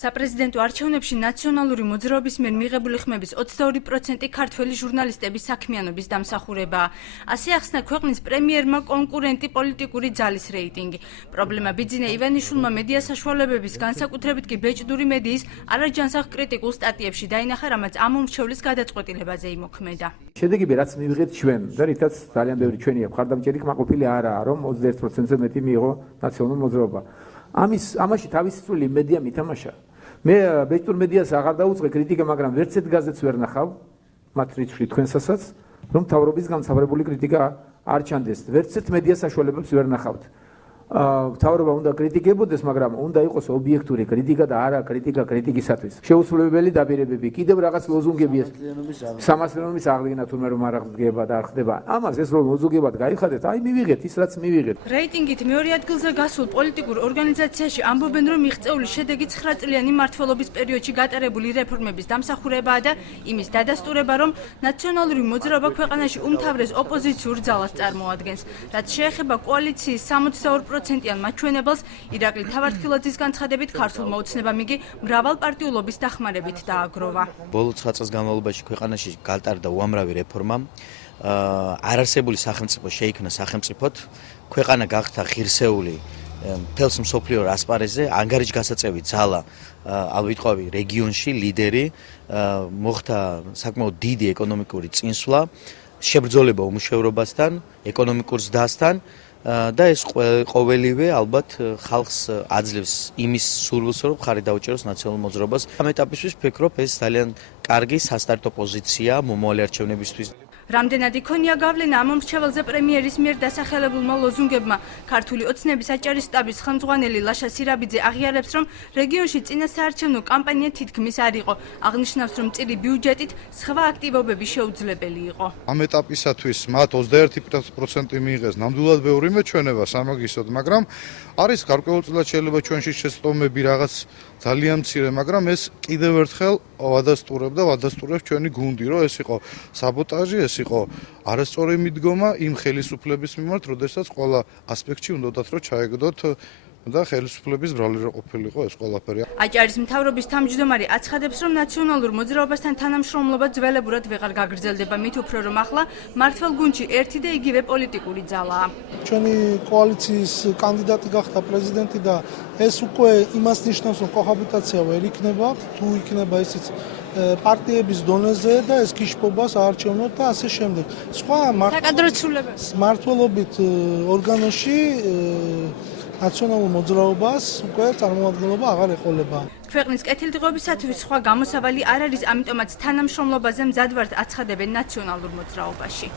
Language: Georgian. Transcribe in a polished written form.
საპრეზიდენტო არჩევნებში ნაციონალური მოძრაობის მიერ მიღებული ხმების 22% ქართველი ჟურნალისტების საქმიანობის დამსახურებაა. ასე ახსნა ქვეყნის პრემიერმა კონკურენტი პოლიტიკური ძალის რეიტინგი. პრობლემა ბიძინა ივანიშვილმა მედია საშუალებების, განსაკუთრებით კი ბეჭდური მედიის არაჯანსაღ კრიტიკულ სტატიებში დაინახა, რამაც ამ მომრჩევლის გადაწყვეტილებაზე იმოქმედა. შედეგები რაც მივიღეთ ჩვენ და რითაც ძალიან ბევრი ჩვენია მხარდამჭერი ხმაყოფილი არაა, რომ 21%-ზე მეტი მიიღო ნაციონალური მოძრაობა. ამაში თავისი წვლილი მედიამ ითამაშა. მე ბეჭდურ მედიას აღარ დაუწყე კრიტიკა, მაგრამ ვერც ერთ გაზეთს ვერ ნახავ, მათ რიცხვში თქვენსასაც, რომ მთავრობის განსხვავებული კრიტიკა არ ჩანდეს. ვერც ერთ მედია საშუალებებს ვერ ნახავთ. მთავრობა უნდა კრიტიკებოდეს, მაგრამ უნდა იყოს ობიექტური კრიტიკა და არა კრიტიკა კრიტიკისათვის. შეუსრულებელი დაპირებები, კიდევ რაღაც ლოზუნგებია. სამართლიანობის აღდგენა თურმე რომ არ აღდგება და არ ხდება. ამას ეს რომ ლოზუნგებად გაიხადეთ, აი მივიღეთ ის რაც მივიღეთ. რეიტინგით მეორე ადგილზე გასულ პოლიტიკურ ორგანიზაციაში ამბობენ, რომ მიღწეული შედეგი 9 წლიანი მმართველობის პერიოდში გატარებული რეფორმების დამსახურებაა და იმის დადასტურება, რომ ნაციონალური მოძრაობა ქვეყანაში უმთავრეს ოპოზიციურ ძალას წარმოადგენს. რაც შეეხება კოალიციის 62%-იან მაჩვენებელს, ირაკლი თავართხილაძის განცხადებით, ქართულმა ოცნებამ იგი მრავალპარტიულობის დახმარებით დააგროვა. ბოლო 9 წელს განმავლობაში ქვეყანაში გატარდა უამრავი რეფორმა. არარსებული სახელმწიფო შეიქმნა სახელმწიფოდ, ქვეყანა გახდა ღირსეული მთელს მსოფლიო ასპარეზზე, ანგარიშგასაწევი ძალა, ვიტყვი რეგიონში ლიდერი, მოხდა საკმაოდ დიდი ეკონომიკური წინსვლა, შებრძოლება უმუშევრობასთან, ეკონომიკურ ზრდასთან. და ეს ყოველივე ალბათ ხალხს აძლევს იმის სურვილს, რომ ხარი დაუჭეროს ნაციონალურ მოძრაობას. ამ ეტაპისთვის ვფიქრობ, ეს ძალიან კარგი სასტარტო პოზიცია მომავალი არჩევნებისთვის. რამდენად იქონია გავლენა ამ მომრჩეველზე პრემიერის მიერ დასახელებულმა ლოზუნგებმა. ქართული ოცნების აჭარის შტაბის ხელმძღვანელი ლაშა სირაბიძე აღიარებს, რომ რეგიონში წინა საარჩევნო კამპანია თითქმის არ იყო. აღნიშნავს, რომ წილი ბიუჯეტით სხვა აქტივობები შეუძლებელი იყო. ამ ეტაპისათვის მათ 21% მიიღეს ნამდვილად ბევრი მეჩვენება სამაგისოდ, მაგრამ არის გარკვეულწილად შეიძლება ჩვენში შეცდომები რაღაც ძალიან მცირე, მაგრამ ეს კიდევ ერთხელ ვადასტურებს ჩვენი გუნდი, რომ ეს იყო საბოტაჟი, ეს იყო არასწორი მიდგომა იმ ხელისუფლების მიმართ, როდესაც ყველა ასპექტში უნდათ რომ ჩაეგდოთ და ხელისუფლების ბრალია ყოფილიყო ეს ყველაფერი. აჭარის მთავრობის თავმჯდომარე აცხადებს, რომ ნაციონალურ მოძრაობასთან თანამშრომლობა ძველებურად ვეღარ გაგრძელდება, მით უფრო რომ ახლა მმართველ გუნდში ერთი და იგივე პოლიტიკური ძალაა. ჩვენი კოალიციის კანდიდატი გახდა პრეზიდენტი და ეს უკვე იმას ნიშნავს, რომ კოჰაბიტაცია ვერ იქნება, თუ იქნება ისიც პარტიების დონეზე და ეს გიშფობას აარჩევნოთ და ასე შემდეგ. სხვა მმართველობით ორგანოში ნაციონალურ მოძრაობას უკვე წარმომადგენლობა აღარ ეყოლება. ქვეყნის კეთილდღეობისათვის სხვა გამოსავალი არ არის, ამიტომაც თანამშრომლობაზე მზად ვართ, აცხადებენ ნაციონალურ მოძრაობაში.